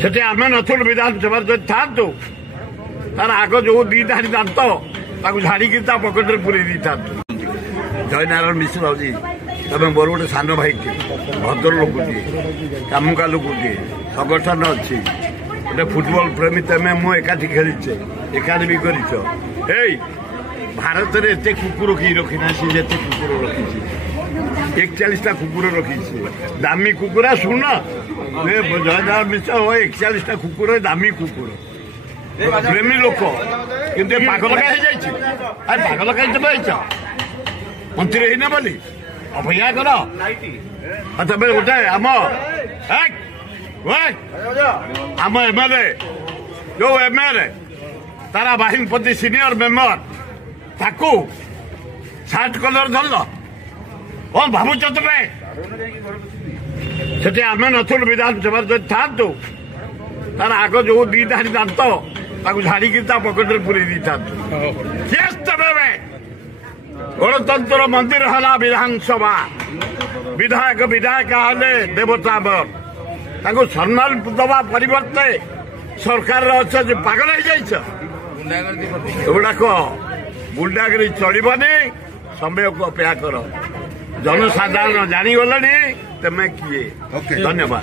ସେଠି ଆମେ ନଥିଲୁ ବିଧାନସଭାରେ ଯଦି ଥାନ୍ତୁ ତାର ଆଗ ଯୋଉ ଦି ଧାଡି ଦାନ୍ତ ତାକୁ ଝାଡିକି ତା ପକେଟରେ ପୁରେଇ ଦେଇଥାନ୍ତୁ। ଜୟନାରାୟଣ ମିଶ୍ର ହଉଛି ତମେ ମୋର ଗୋଟେ ସାନ ଭାଇଟିଏ, ଭଦ୍ର ଲୋକଟିଏ, କାମୁକା ଲୋକଟିଏ, ସଂଗଠନ ଅଛି, ଗୋଟେ ଫୁଟବଲ ପ୍ରେମୀ ତମେ ମୁଁ ଏକାଠି ଖେଳିଛେ, ଏକାଠି ବି କରିଛ। ଏଇ ଭାରତରେ ଏତେ କୁକୁର କେହି ରଖିନା, ସେ ଯେତେ କୁକୁର ରଖିଛି 41ଟା କୁକୁର ରଖିଛି, ଦାମୀ କୁକୁରା। ଶୁଣ ଜୟନାରାୟଣ ମିଶ୍ର 41ଟା କୁକୁର ଦାମୀ କୁକୁର, ପ୍ରେମୀ ଲୋକ, କିନ୍ତୁ ପାଗଲ କାହିଁ ହେଇଯାଇଛି? ପାଗଲ କାହିଁ ତମେ ହେଇଛ? ମନ୍ତ୍ରୀ ହେଇନ ବୋଲି ଅପେକ୍ଷା କର। ତମେ ଗୋଟେ ଆମ ଏମଏଲଏ ଯୋଉ ଏମଏଲଏ ତାରା ବାହିନୀପତି ସିନିୟର ମେମ୍ବର ତାକୁ ସାର୍ଟ କଲର ଧରିଲ, କଣ ଭାବୁଛ ତମେ? ସେଠି ଆମେ ନଥିଲୁ ବିଧାନସଭାରେ ଯଦି ଥାନ୍ତୁ ତାର ଆଗ ଯୋଉ ଦି ଧାଡି ଦାନ୍ତ ତାକୁ ଝାଡିକି ତା ପକେଟରେ ପୁରେଇ ଦେଇଥାନ୍ତୁ। ଗଣତନ୍ତ୍ର ମନ୍ଦିର ହେଲା ବିଧାନସଭା, ବିଧାୟକ ବିଧାୟିକା ହେଲେ ଦେବତା ତାଙ୍କୁ ସମ୍ମାନ ଦେବା ପରିବର୍ତ୍ତେ ସରକାରର ଅଛ ଯେ ପାଗଳ ହେଇଯାଇଛ। ଏଗୁଡାକ ଗୁଣ୍ଡାଗିରି ଚଳିବନି, ସମୟକୁ ଅପେକ୍ଷା କର। ଜନସାଧାରଣ ଜାଣିଗଲେଣି ତମେ କିଏ। ଧନ୍ୟବାଦ।